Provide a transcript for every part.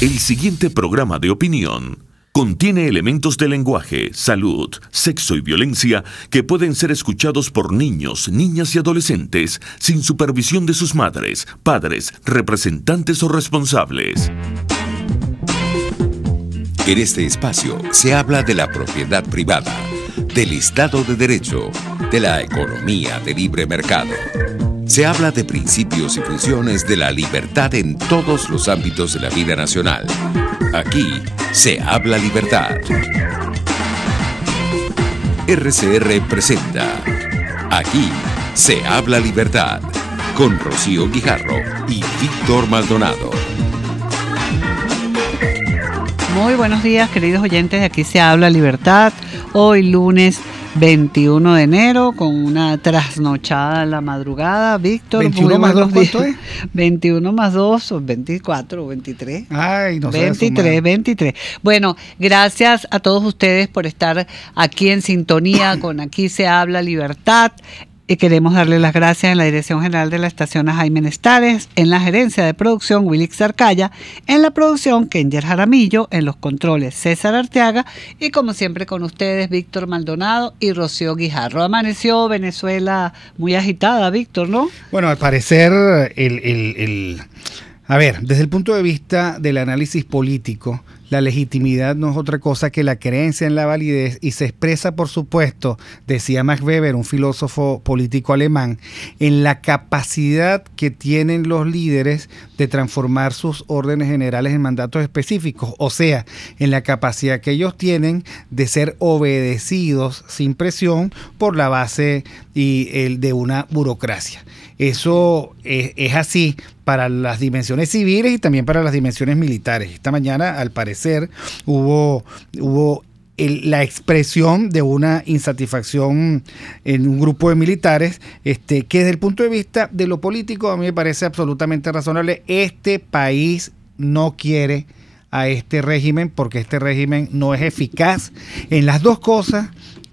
El siguiente programa de opinión contiene elementos de lenguaje, salud, sexo y violencia que pueden ser escuchados por niños, niñas y adolescentes sin supervisión de sus madres, padres, representantes o responsables. En este espacio se habla de la propiedad privada, del Estado de Derecho, de la economía de libre mercado. Se habla de principios y funciones de la libertad en todos los ámbitos de la vida nacional. Aquí se habla libertad. RCR presenta Aquí se habla libertad con Rocío Guijarro y Víctor Maldonado. Muy buenos días, queridos oyentes de Aquí se habla libertad. Hoy lunes 21 de enero, con una trasnochada en la madrugada. Víctor, 21 más 2, ¿cuánto es? 21 más 2, o 24, o 23. Ay, no sé. 23. Bueno, gracias a todos ustedes por estar aquí en sintonía con Aquí se habla libertad. Y queremos darle las gracias en la Dirección General de la Estación a Jaime Nestares, en la Gerencia de Producción Wilix Arcaya, en la producción Kenger Jaramillo, en los controles César Arteaga y como siempre con ustedes Víctor Maldonado y Rocío Guijarro. Amaneció Venezuela muy agitada, Víctor, ¿no? Bueno, al parecer a ver, desde el punto de vista del análisis político, la legitimidad no es otra cosa que la creencia en la validez y se expresa, por supuesto, decía Max Weber, un filósofo político alemán, en la capacidad que tienen los líderes de transformar sus órdenes generales en mandatos específicos, o sea, en la capacidad que ellos tienen de ser obedecidos sin presión por la base de una burocracia. Eso es así para las dimensiones civiles y también para las dimensiones militares. Esta mañana, al parecer, hubo la expresión de una insatisfacción en un grupo de militares, que desde el punto de vista de lo político a mí me parece absolutamente razonable. Este país no quiere a este régimen porque este régimen no es eficaz en las dos cosas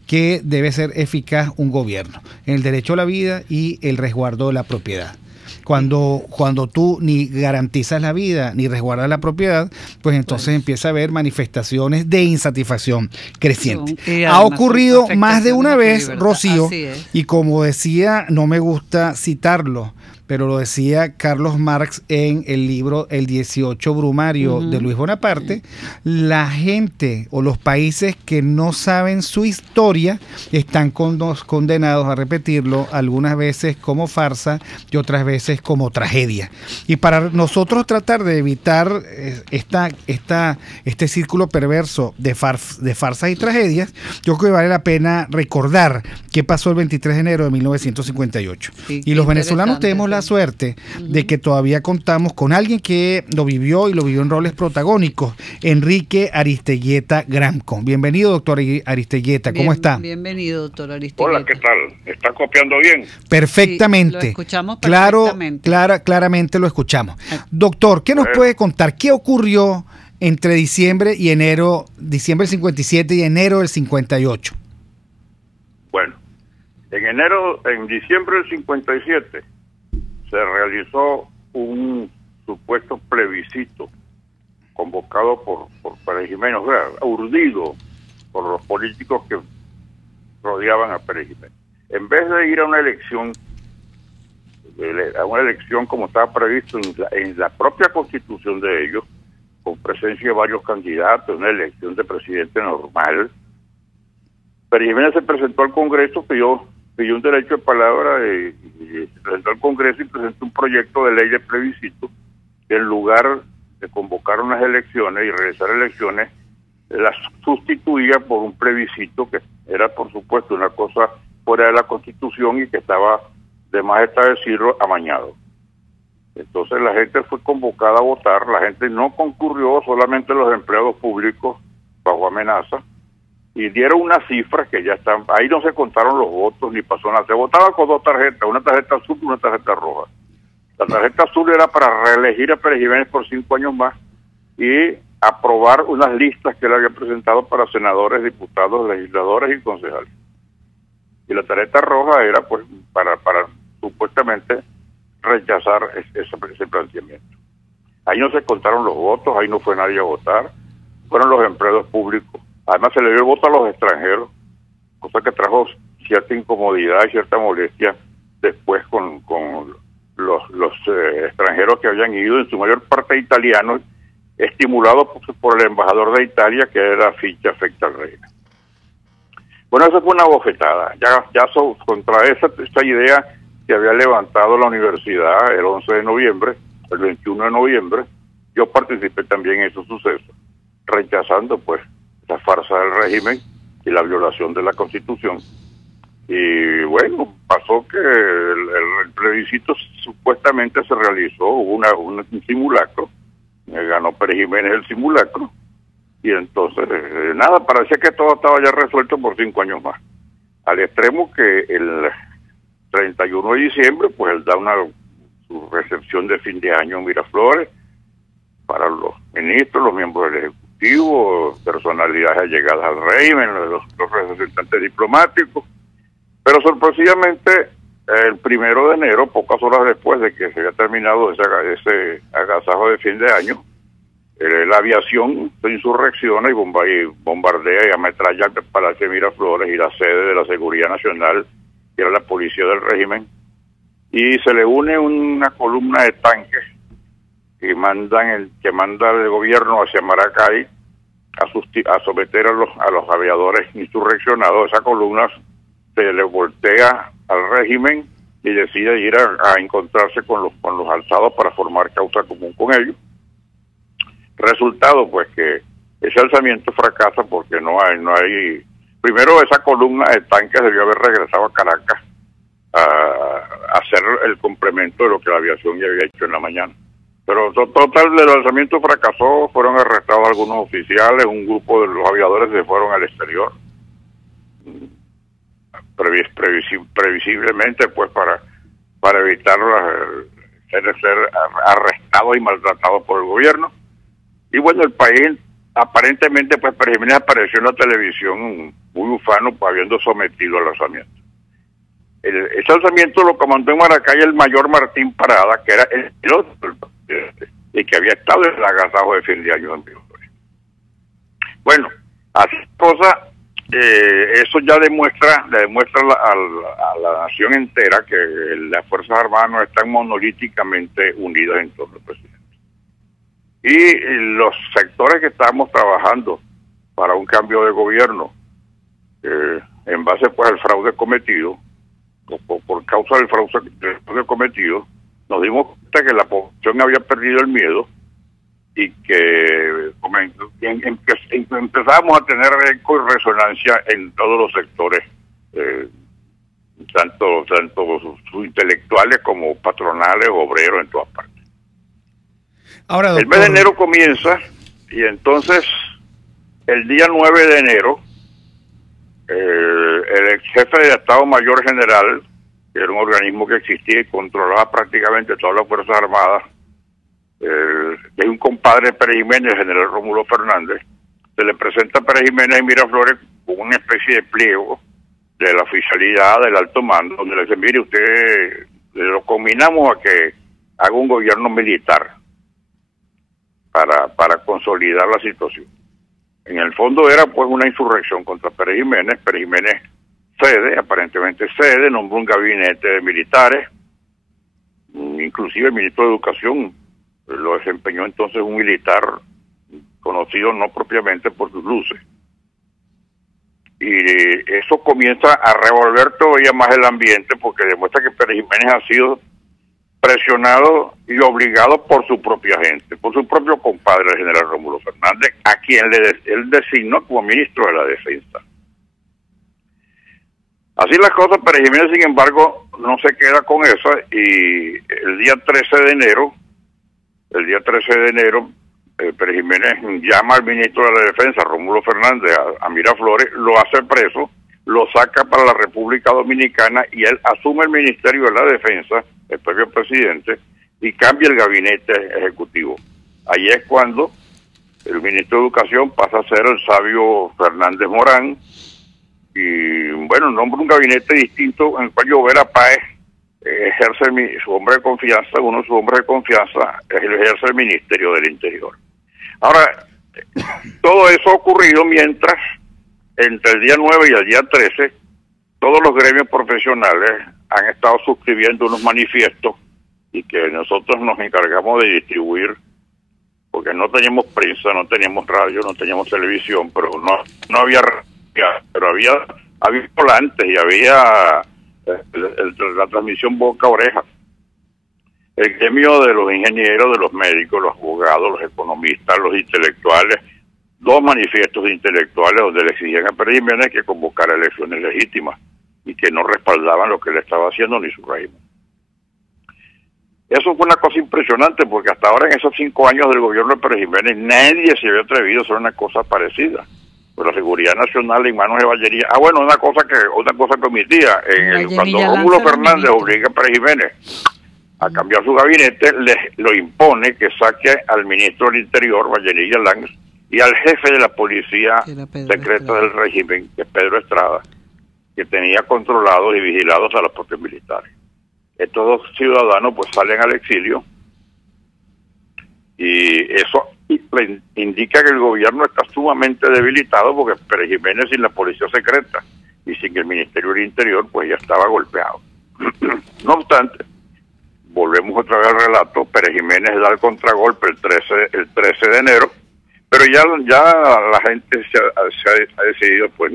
que debe ser eficaz un gobierno, en el derecho a la vida y el resguardo de la propiedad. Cuando tú ni garantizas la vida ni resguardas la propiedad, pues entonces empieza a haber manifestaciones de insatisfacción creciente. Ha ocurrido más de una vez, Rocío, y como decía, no me gusta citarlo, pero lo decía Carlos Marx en el libro El 18 Brumario de Luis Bonaparte, la gente o los países que no saben su historia están condenados a repetirlo, algunas veces como farsa y otras veces como tragedia. Y para nosotros tratar de evitar este círculo perverso de farsas y tragedias, yo creo que vale la pena recordar qué pasó el 23 de enero de 1958. Sí, y los venezolanos tenemos la suerte de que todavía contamos con alguien que lo vivió y lo vivió en roles protagónicos, Enrique Aristeguieta Gramco. Bienvenido, doctor Aristeguieta, ¿cómo está? Bienvenido, doctor Aristeguieta. Hola, ¿qué tal? ¿Está copiando bien? Perfectamente. Sí, lo escuchamos perfectamente. Claramente lo escuchamos. Doctor, ¿qué nos puede contar? ¿Qué ocurrió entre diciembre del 57 y enero del 58? Bueno, en diciembre del 57 se realizó un supuesto plebiscito convocado por Pérez Jiménez, urdido por los políticos que rodeaban a Pérez Jiménez. En vez de ir a una elección como estaba previsto en la propia constitución de ellos, con presencia de varios candidatos, una elección de presidente normal, Pérez Jiménez se presentó al Congreso, pidió un derecho de palabra y se presentó al Congreso y presentó un proyecto de ley de plebiscito que en lugar de convocar unas elecciones y realizar elecciones, las sustituía por un plebiscito que era, por supuesto, una cosa fuera de la Constitución y que estaba, de más está decirlo, amañado. Entonces la gente fue convocada a votar, la gente no concurrió, solamente los empleados públicos bajo amenaza, y dieron unas cifras que ya están, ahí no se contaron los votos ni pasó nada, se votaba con dos tarjetas, una tarjeta azul y una tarjeta roja. La tarjeta azul era para reelegir a Pérez Jiménez por 5 años más y aprobar unas listas que él había presentado para senadores, diputados, legisladores y concejales. Y la tarjeta roja era pues para supuestamente rechazar ese planteamiento. Ahí no se contaron los votos, ahí no fue nadie a votar, fueron los empleados públicos. Además se le dio el voto a los extranjeros, cosa que trajo cierta incomodidad y cierta molestia después con los extranjeros que habían ido, en su mayor parte italianos, estimulados por el embajador de Italia, que era Ficha Afecta al Reina. Bueno, eso fue una bofetada. Contra esta idea que había levantado la universidad el 11 de noviembre, el 21 de noviembre, yo participé también en esos sucesos, rechazando pues la farsa del régimen y la violación de la Constitución. Y bueno, pasó que el plebiscito supuestamente se realizó, hubo un simulacro, ganó Pérez Jiménez el simulacro, y entonces nada, parecía que todo estaba ya resuelto por 5 años más. Al extremo que el 31 de diciembre, pues él da su recepción de fin de año en Miraflores para los ministros, los miembros del Ejecutivo, personalidades allegadas al régimen, los representantes diplomáticos. Pero sorpresivamente, el 1 de enero, pocas horas después de que se había terminado ese agasajo de fin de año, la aviación se insurrecciona y bombardea y ametralla el Palacio de Miraflores y la sede de la Seguridad Nacional, que era la policía del régimen, y se le une una columna de tanques que manda el gobierno hacia Maracay a someter a los aviadores insurreccionados. Esa columna se le voltea al régimen y decide ir a encontrarse con los alzados para formar causa común con ellos. Resultado, pues, que ese alzamiento fracasa porque no hay. Primero, esa columna de tanques debió haber regresado a Caracas a hacer el complemento de lo que la aviación ya había hecho en la mañana. Pero total, el alzamiento fracasó, fueron arrestados algunos oficiales, un grupo de los aviadores se fueron al exterior, previsiblemente, pues, para evitar ser arrestados y maltratados por el gobierno. Y bueno, el país aparentemente, pues, Pérez Jiménez apareció en la televisión muy ufano, pues, habiendo sometido al alzamiento. Ese alzamiento lo comandó en Maracay el mayor Martín Parada, que era el piloto del presidente y que había estado en el agasajo de fin de año en Miraflores. Bueno, así cosa, eso ya le demuestra a la nación entera que las Fuerzas Armadas no están monolíticamente unidas en torno al presidente. Y los sectores que estamos trabajando para un cambio de gobierno, en base pues al fraude cometido, por causa del fraude cometido, nos dimos cuenta que la población había perdido el miedo y que empezábamos a tener eco y resonancia en todos los sectores, tanto sus intelectuales como patronales, obreros, en todas partes. Ahora, doctor, el mes de enero comienza y entonces el día 9 de enero el ex jefe de Estado Mayor General, que era un organismo que existía y controlaba prácticamente todas las Fuerzas Armadas, es un compadre de Pérez Jiménez, el general Rómulo Fernández, se le presenta a Pérez Jiménez en Miraflores con una especie de pliego de la oficialidad del alto mando, donde le dice: mire, usted, lo combinamos a que haga un gobierno militar para consolidar la situación. En el fondo era pues una insurrección contra Pérez Jiménez. Pérez Jiménez aparentemente cede, nombró un gabinete de militares, inclusive el ministro de Educación lo desempeñó entonces un militar conocido no propiamente por sus luces. Y eso comienza a revolver todavía más el ambiente, porque demuestra que Pérez Jiménez ha sido presionado y obligado por su propia gente, por su propio compadre, el general Rómulo Fernández, a quien él designó como ministro de la Defensa. Así las cosas, Pérez Jiménez, sin embargo, no se queda con eso, y el día 13 de enero, Pérez Jiménez llama al ministro de la Defensa, Rómulo Fernández, a Miraflores, lo hace preso, lo saca para la República Dominicana y él asume el Ministerio de la Defensa, el propio presidente, y cambia el gabinete ejecutivo. Ahí es cuando el ministro de Educación pasa a ser el sabio Fernández Morán, y bueno, nombra un gabinete distinto en el cual Llovera Páez ejerce su hombre de confianza, uno de sus hombres de confianza ejerce el Ministerio del Interior. Ahora, todo eso ha ocurrido mientras, entre el día 9 y el día 13, todos los gremios profesionales han estado suscribiendo unos manifiestos y que nosotros nos encargamos de distribuir, porque no teníamos prensa, no teníamos radio, no teníamos televisión, pero no había, pero había volantes y había la transmisión boca a oreja. El gremio de los ingenieros, de los médicos, los abogados, los economistas, los intelectuales, dos manifiestos de intelectuales donde le exigían a Pérez Jiménez que convocara elecciones legítimas y que no respaldaban lo que él estaba haciendo ni su régimen. Eso fue una cosa impresionante porque hasta ahora, en esos 5 años del gobierno de Pérez Jiménez, nadie se había atrevido a hacer una cosa parecida. Pero la seguridad nacional en manos de Vallería. Bueno, una cosa que omitía, cuando Rómulo Fernández obliga a Pérez Jiménez a cambiar su gabinete, lo impone que saque al ministro del Interior, Vallería Lanz, y al jefe de la policía secreta del régimen, que es Pedro Estrada, que tenía controlados y vigilados a los propios militares. Estos dos ciudadanos pues salen al exilio y eso indica que el gobierno está sumamente debilitado porque Pérez Jiménez sin la policía secreta y sin el Ministerio del Interior pues ya estaba golpeado. No obstante, volvemos otra vez al relato, Pérez Jiménez da el contragolpe el 13 de enero, pero ya la gente se ha decidido pues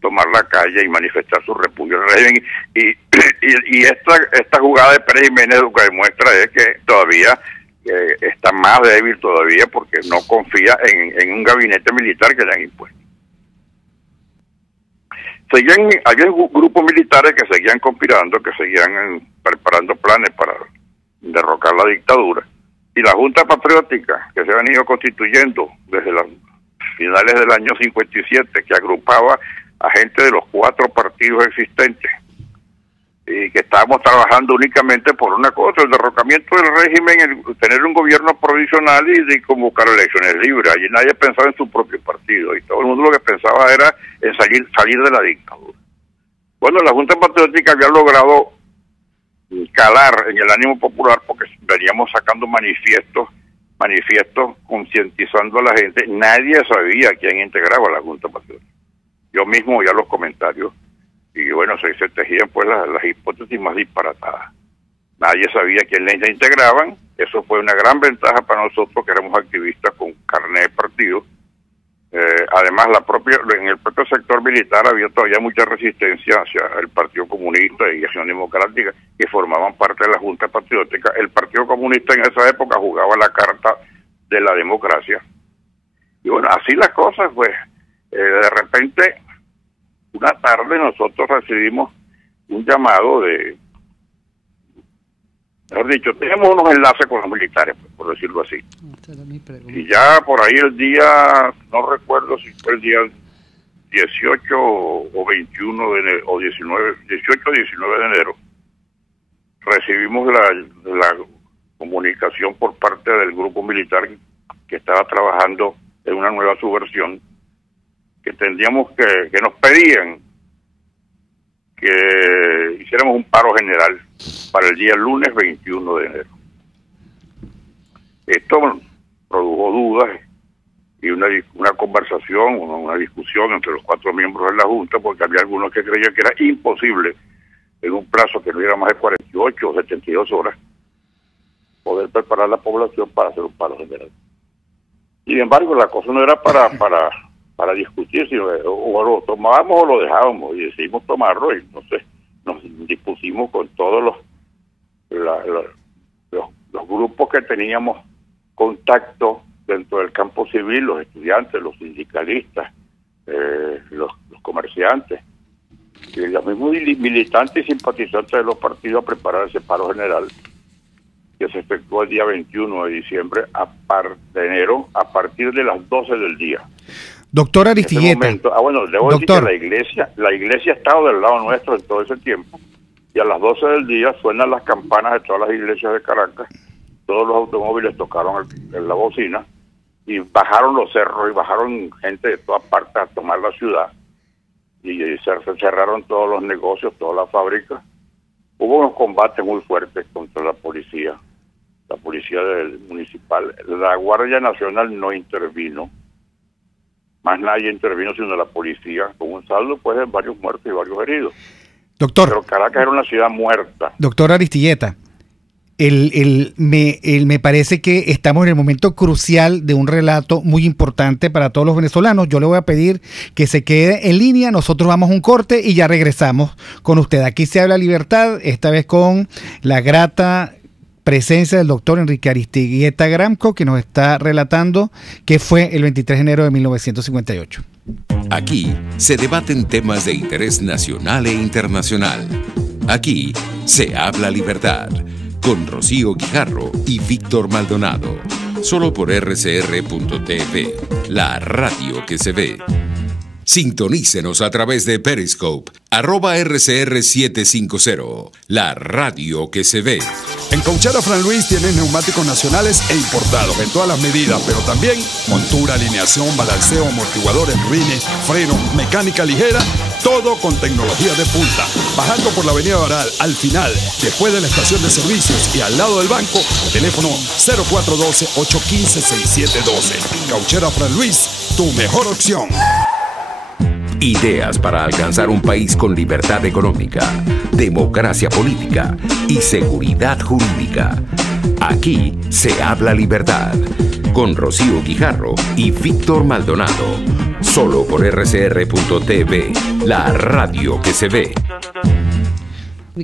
tomar la calle y manifestar su repudio al régimen y esta jugada de Pérez Jiménez lo que demuestra es que todavía está más débil todavía porque no confía en un gabinete militar que le han impuesto. Había grupos militares que seguían conspirando, que seguían preparando planes para derrocar la dictadura, y la Junta Patriótica que se ha venido constituyendo desde las finales del año 57, que agrupaba a gente de los 4 partidos existentes y que estábamos trabajando únicamente por una cosa, el derrocamiento del régimen, tener un gobierno provisional y convocar elecciones libres. Allí nadie pensaba en su propio partido y todo el mundo lo que pensaba era en salir de la dictadura. Bueno, la Junta Patriótica había logrado calar en el ánimo popular porque veníamos sacando manifiestos concientizando a la gente. Nadie sabía quién integraba la Junta Patriótica. Yo mismo oía los comentarios y bueno, se tejían pues las hipótesis más disparatadas. Nadie sabía quién la integraban. Eso fue una gran ventaja para nosotros que éramos activistas con carnet de partido. Además, en el propio sector militar había todavía mucha resistencia hacia el Partido Comunista y Acción Democrática, que formaban parte de la Junta Patriótica. El Partido Comunista en esa época jugaba la carta de la democracia. Y bueno, así las cosas, pues, de repente, una tarde nosotros recibimos un llamado mejor dicho, tenemos unos enlaces con los militares, pues, por decirlo así. Y ya por ahí el día, no recuerdo si fue el día 18 o 21 de enero, o 18 o 19 de enero, recibimos la comunicación por parte del grupo militar que estaba trabajando en una nueva subversión, que tendríamos que nos pedían que hiciéramos un paro general para el día lunes 21 de enero. Esto produjo dudas y una conversación, una discusión entre los 4 miembros de la Junta, porque había algunos que creían que era imposible en un plazo que no era más de 48 o 72 horas poder preparar la población para hacer un paro general. Sin embargo, la cosa no era para discutir, sino o lo tomábamos o lo dejábamos, y decidimos tomarlo, y entonces nos dispusimos con todos los grupos que teníamos contacto dentro del campo civil, los estudiantes, los sindicalistas, los comerciantes, y los mismos militantes y simpatizantes de los partidos a preparar ese paro general que se efectuó el día 21 de diciembre de enero a partir de las 12 del día. Doctor Aristilleta. Bueno, debo decir que la iglesia ha estado del lado nuestro en todo ese tiempo, y a las 12 del día suenan las campanas de todas las iglesias de Caracas, todos los automóviles tocaron en la bocina, y bajaron los cerros, y bajaron gente de todas partes a tomar la ciudad, y se cerraron todos los negocios, todas las fábricas, Hubo unos combates muy fuertes contra la policía del municipal. La Guardia Nacional no intervino, más nadie intervino sino la policía, con un saldo pues de varios muertos y varios heridos. Doctor. Pero Caracas era una ciudad muerta. Doctor Aristilleta, me parece que estamos en el momento crucial de un relato muy importante para todos los venezolanos. Yo le voy a pedir que se quede en línea, nosotros vamos a un corte y ya regresamos con usted. Aquí se habla Libertad, esta vez con la grata presencia del doctor Enrique Aristilleta Gramco, que nos está relatando qué fue el 23 de enero de 1958. Aquí se debaten temas de interés nacional e internacional. Aquí se habla Libertad, con Rocío Guijarro y Víctor Maldonado. Solo por rcr.tv, la radio que se ve. Sintonícenos a través de Periscope, @RCR750, la radio que se ve. En Cauchera Fran Luis tienen neumáticos nacionales e importados en todas las medidas, pero también montura, alineación, balanceo, amortiguadores, rines, frenos, mecánica ligera, todo con tecnología de punta. Bajando por la avenida Baral, al final, después de la estación de servicios y al lado del banco, teléfono 0412-815-6712. Cauchera Fran Luis, tu mejor opción. Ideas para alcanzar un país con libertad económica, democracia política y seguridad jurídica. Aquí se habla Libertad, con Rocío Guijarro y Víctor Maldonado. Solo por rcr.tv, la radio que se ve.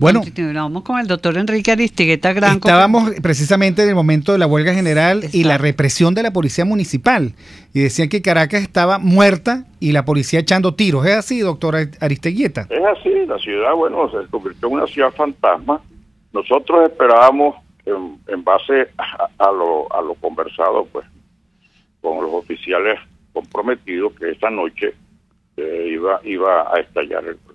Bueno, vamos con el doctor Enrique Aristilleta Gramco. Estábamos precisamente en el momento de la huelga general y la represión de la policía municipal. Y decían que Caracas estaba muerta y la policía echando tiros. ¿Es así, doctor Aristilleta? Es así, la ciudad, bueno, se convirtió en una ciudad fantasma. Nosotros esperábamos, en base a lo conversado pues con los oficiales comprometidos, que esta noche iba a estallar el pueblo.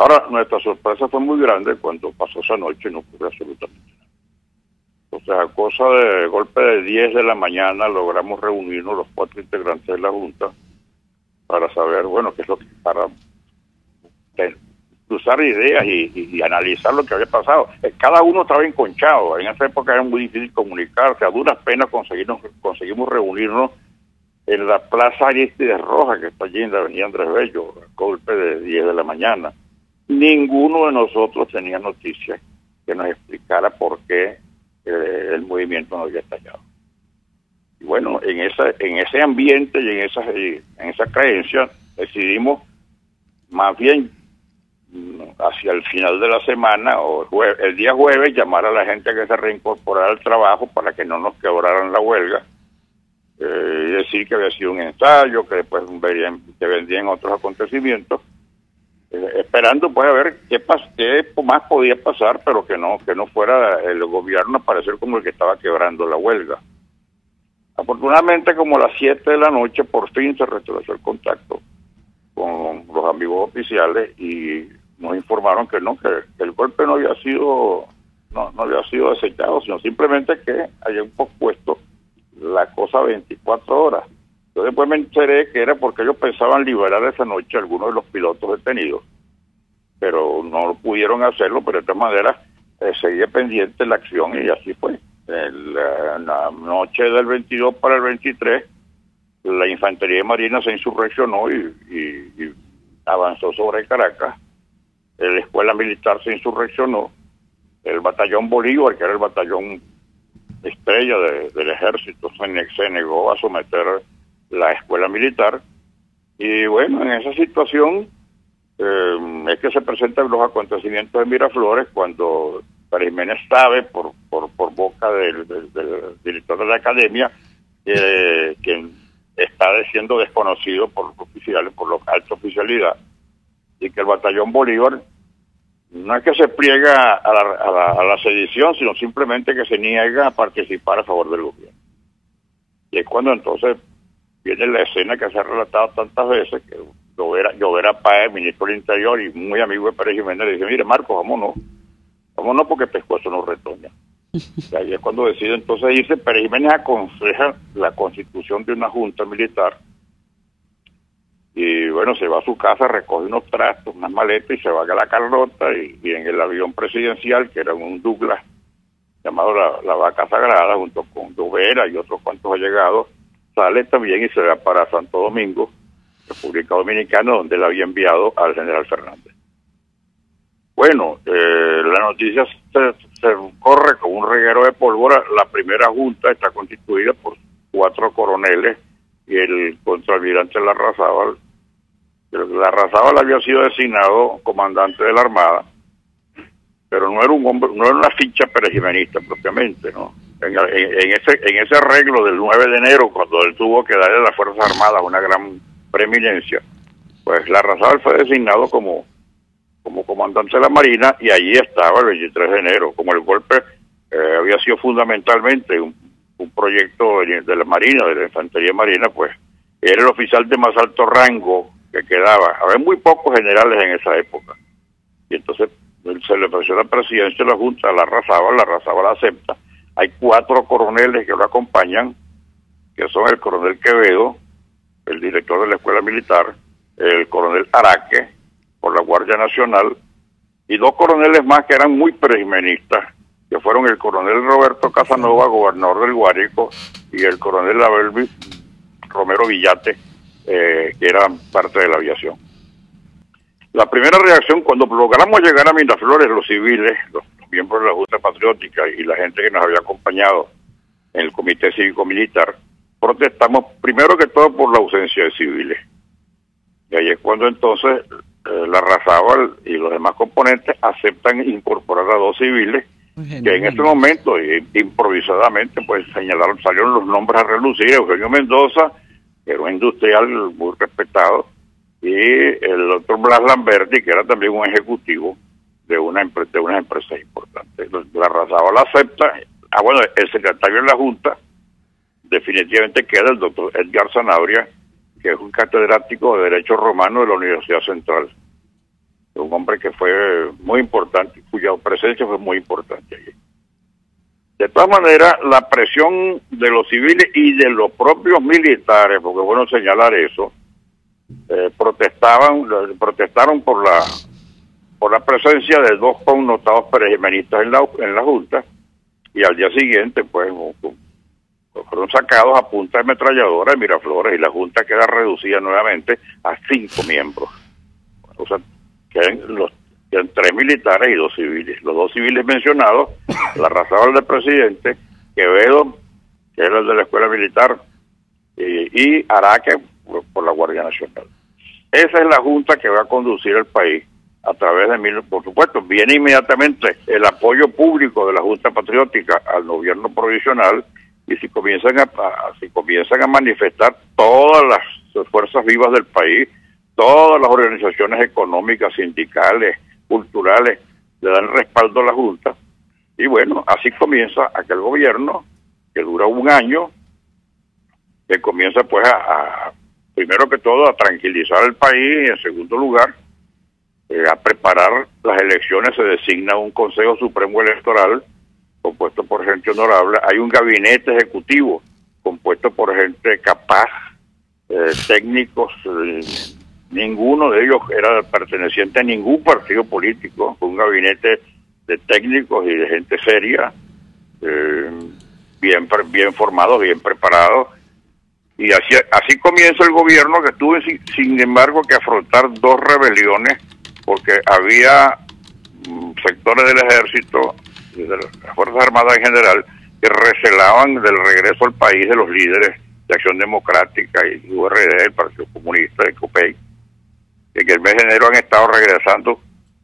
Ahora, nuestra sorpresa fue muy grande cuando pasó esa noche y no ocurrió absolutamente nada. Entonces, a cosa de golpe de 10 de la mañana, logramos reunirnos los 4 integrantes de la Junta para saber, bueno, qué es lo que, para cruzar ideas y analizar lo que había pasado. Cada uno estaba enconchado. En esa época era muy difícil comunicarse. A duras penas conseguimos reunirnos en la Plaza Aristides Rojas, que está allí en la avenida Andrés Bello, a golpe de 10 de la mañana. Ninguno de nosotros tenía noticias que nos explicara por qué el movimiento no había estallado. Y bueno, en ese ambiente y en esa creencia decidimos más bien hacia el final de la semana o el día jueves llamar a la gente que se reincorporara al trabajo para que no nos quebraran la huelga, y decir que había sido un ensayo, que después vendrían otros acontecimientos, esperando pues a ver qué más podía pasar, pero que no fuera el gobierno a parecer como el que estaba quebrando la huelga. Afortunadamente, como a las 7 de la noche, por fin se restableció el contacto con los amigos oficiales y nos informaron que el golpe no había sido desechado, sino simplemente que habían pospuesto la cosa 24 horas. Yo después me enteré que era porque ellos pensaban liberar esa noche a algunos de los pilotos detenidos, pero no pudieron hacerlo, pero de todas maneras seguía pendiente la acción y así fue. La noche del 22 para el 23, la Infantería de Marina se insurreccionó y avanzó sobre Caracas. La Escuela Militar se insurreccionó. El Batallón Bolívar, que era el batallón estrella del ejército, se negó a someter la Escuela Militar. Y bueno, en esa situación es que se presentan los acontecimientos de Miraflores, cuando Pérez Jiménez sabe por boca del director de la academia que está siendo desconocido por los oficiales, por la alta oficialidad, y que el Batallón Bolívar no es que se pliega a la sedición, sino simplemente que se niega a participar a favor del gobierno. Y es cuando entonces viene la escena que se ha relatado tantas veces, que Llovera Páez, ministro del Interior y muy amigo de Pérez Jiménez, le dice: mire, Marcos, vámonos porque Pescuezo nos retoña. Y ahí es cuando decide entonces irse. Pérez Jiménez aconseja la constitución de una junta militar y bueno, se va a su casa, recoge unos trastos, unas maletas y se va a la Carlota y en el avión presidencial, que era un Douglas llamado la Vaca Sagrada, junto con Dovera y otros cuantos allegados, sale también y se va para Santo Domingo, República Dominicana, donde él había enviado al general Fernández. Bueno, la noticia se corre con un reguero de pólvora. La primera junta está constituida por 4 coroneles y el contraalmirante Larrazábal. Larrazábal había sido designado comandante de la Armada, pero no era un hombre, no era una ficha perejimenista propiamente, ¿no? En ese arreglo del 9 de enero, cuando él tuvo que darle a las Fuerzas Armadas una gran preeminencia, pues Larrazábal fue designado como comandante de la Marina, y allí estaba el 23 de enero. Como el golpe había sido fundamentalmente un proyecto de la Marina, de la Infantería Marina, pues era el oficial de más alto rango que quedaba. Había muy pocos generales en esa época. Y entonces se le ofreció la presidencia de la Junta a Larrazábal acepta. Hay 4 coroneles que lo acompañan, que son el coronel Quevedo, el director de la Escuela Militar, el coronel Araque, por la Guardia Nacional, y 2 coroneles más que eran muy perejimenistas, que fueron el coronel Roberto Casanova, gobernador del Guárico, y el coronel Abel Romero Villate, que eran parte de la aviación. La primera reacción, cuando logramos llegar a Miraflores, los civiles, los miembros de la Junta Patriótica y la gente que nos había acompañado en el Comité Cívico-Militar, protestamos primero que todo por la ausencia de civiles. Y ahí es cuando entonces Larrazábal y los demás componentes aceptan incorporar a 2 civiles, que en ese momento, improvisadamente, pues salieron los nombres a relucir: Eugenio Mendoza, que era un industrial muy respetado, y el doctor Blas Lamberti, que era también un ejecutivo de unas empresas importantes. Larrazábal acepta. Bueno, el secretario de la Junta definitivamente queda el doctor Edgar Sanabria, que es un catedrático de Derecho Romano de la Universidad Central. Un hombre que fue muy importante, cuya presencia fue muy importante allí. De todas maneras, la presión de los civiles y de los propios militares, porque es bueno señalar eso, protestaron por la presencia de 2 connotados perejimenistas en la Junta, y al día siguiente, pues, fueron sacados a punta de ametralladora de Miraflores, y la Junta queda reducida nuevamente a 5 miembros. O sea, quedan 3 militares y 2 civiles. Los 2 civiles mencionados, Larrazábal de presidente, Quevedo, que era el de la Escuela Militar, y Araque por la Guardia Nacional. Esa es la Junta que va a conducir el país a través de, por supuesto, viene inmediatamente el apoyo público de la Junta Patriótica al gobierno provisional, y si comienzan a manifestar todas las fuerzas vivas del país, todas las organizaciones económicas, sindicales, culturales, le dan respaldo a la Junta. Y bueno, así comienza aquel gobierno que dura un año, que comienza pues primero que todo a tranquilizar el país, y en segundo lugar a preparar las elecciones. Se designa un Consejo Supremo Electoral compuesto por gente honorable. Hay un gabinete ejecutivo compuesto por gente capaz, técnicos. Ninguno de ellos era perteneciente a ningún partido político. Fue un gabinete de técnicos y de gente seria, bien formados, bien preparados. Y así comienza el gobierno, que tuvo sin embargo que afrontar 2 rebeliones, porque había sectores del ejército y de las Fuerzas Armadas en general que recelaban del regreso al país de los líderes de Acción Democrática y URD, el Partido Comunista de COPEI, que en el mes de enero han estado regresando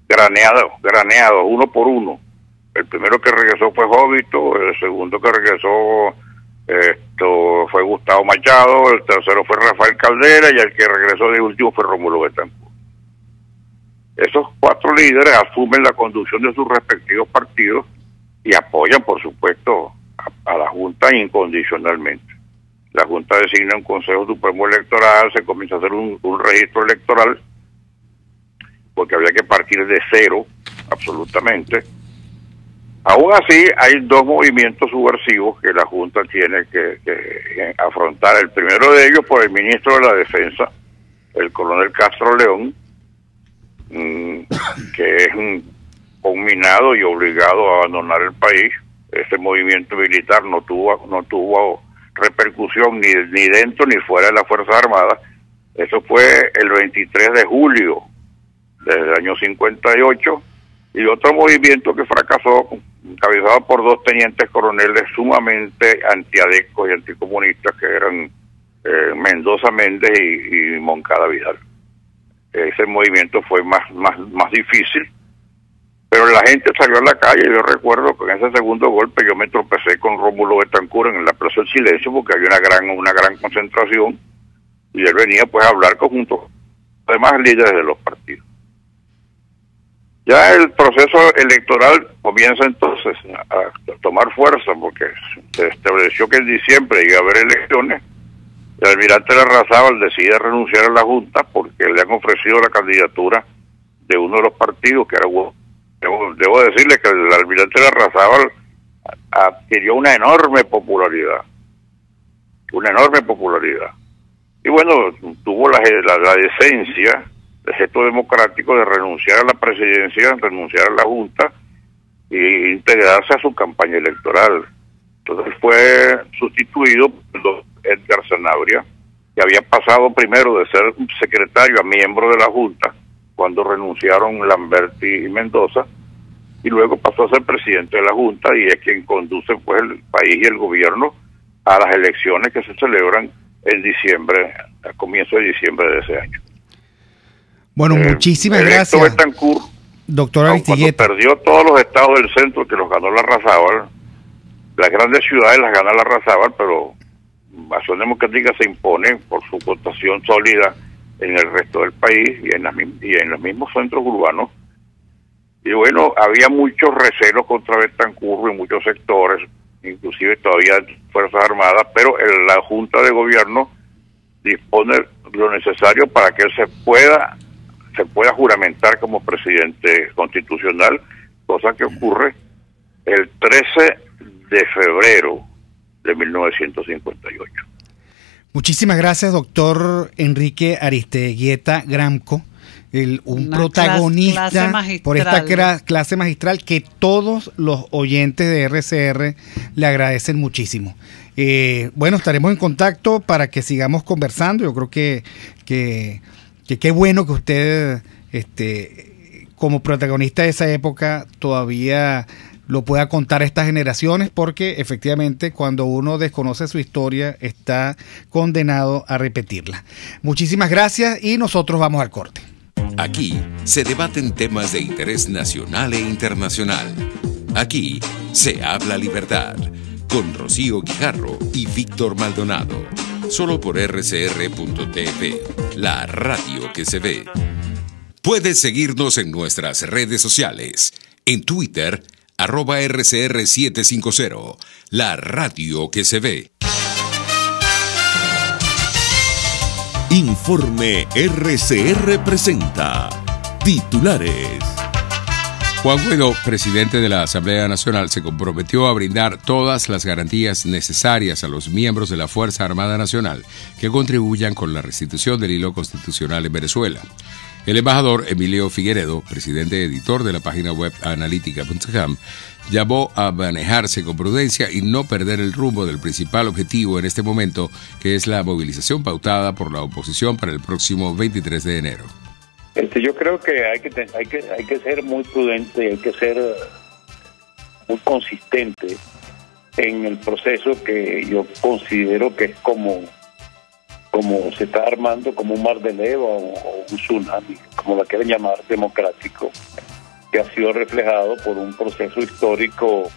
graneados, uno por uno. El primero que regresó fue Jovito, el segundo que regresó fue Gustavo Machado, el tercero fue Rafael Caldera, y el que regresó de último fue Rómulo Betancourt. Esos 4 líderes asumen la conducción de sus respectivos partidos y apoyan, por supuesto, a la Junta incondicionalmente. La Junta designa un Consejo Supremo Electoral, se comienza a hacer un registro electoral, porque había que partir de cero, absolutamente. Aún así, hay 2 movimientos subversivos que la Junta tiene que afrontar. El primero de ellos por el ministro de la Defensa, el coronel Castro León, que es conminado y obligado a abandonar el país. Ese movimiento militar no tuvo repercusión ni dentro ni fuera de las Fuerzas Armadas. Eso fue el 23 de julio del año 58, y otro movimiento que fracasó, encabezado por dos tenientes coroneles sumamente antiadecos y anticomunistas, que eran Mendoza Méndez y Moncada Vidal. Ese movimiento fue más difícil, pero la gente salió a la calle. Yo recuerdo que en ese segundo golpe yo me tropecé con Rómulo Betancourt en la Plaza del Silencio, porque había una gran concentración, y él venía pues a hablar junto con los demás líderes de los partidos. Ya el proceso electoral comienza entonces a tomar fuerza, porque se estableció que en diciembre iba a haber elecciones. El almirante Larrazábal decide renunciar a la Junta porque le han ofrecido la candidatura de uno de los partidos, que era Hugo. Debo decirle que el almirante Larrazábal adquirió una enorme popularidad. Y bueno, tuvo la decencia, el gesto democrático, de renunciar a la presidencia, renunciar a la Junta e integrarse a su campaña electoral. Entonces fue sustituido por Edgar Sanabria, que había pasado primero de ser secretario a miembro de la Junta cuando renunciaron Lamberti y Mendoza, y luego pasó a ser presidente de la Junta, y es quien conduce pues el país y el gobierno a las elecciones que se celebran en diciembre, a comienzo de diciembre de ese año. Bueno, muchísimas gracias, Betancourt, doctor Aristigueta. Cuando perdió todos los estados del centro, que los ganó Larrazábal, las grandes ciudades las gana Larrazábal, pero Acción Democrática se impone por su votación sólida en el resto del país y en los mismos centros urbanos. Y bueno, había muchos recelos contra Betancourt en muchos sectores, inclusive todavía Fuerzas Armadas, pero la Junta de Gobierno dispone lo necesario para que él se pueda juramentar como presidente constitucional, cosa que ocurre el 13 de febrero de 1958. Muchísimas gracias, doctor Enrique Aristigueta Gramco, un protagonista por esta clase magistral que todos los oyentes de RCR le agradecen muchísimo. Bueno, estaremos en contacto para que sigamos conversando. Yo creo que qué bueno que usted, como protagonista de esa época, todavía lo pueda contar a estas generaciones, porque efectivamente cuando uno desconoce su historia está condenado a repetirla. Muchísimas gracias y nosotros vamos al corte. Aquí se debaten temas de interés nacional e internacional. Aquí se habla libertad, con Rocío Guijarro y Víctor Maldonado. Solo por rcr.tv, la radio que se ve. Puedes seguirnos en nuestras redes sociales. En Twitter, @RCR750, la radio que se ve. Informe RCR presenta titulares. Juan Guaidó, presidente de la Asamblea Nacional, se comprometió a brindar todas las garantías necesarias a los miembros de la Fuerza Armada Nacional que contribuyan con la restitución del hilo constitucional en Venezuela. El embajador Emilio Figueredo, presidente editor de la página web analítica.com, llamó a manejarse con prudencia y no perder el rumbo del principal objetivo en este momento, que es la movilización pautada por la oposición para el próximo 23 de enero. Yo creo que hay que ser muy prudente, hay que ser muy consistente en el proceso que yo considero que es como se está armando, como un mar de leva o un tsunami, como la quieren llamar, democrático, que ha sido reflejado por un proceso histórico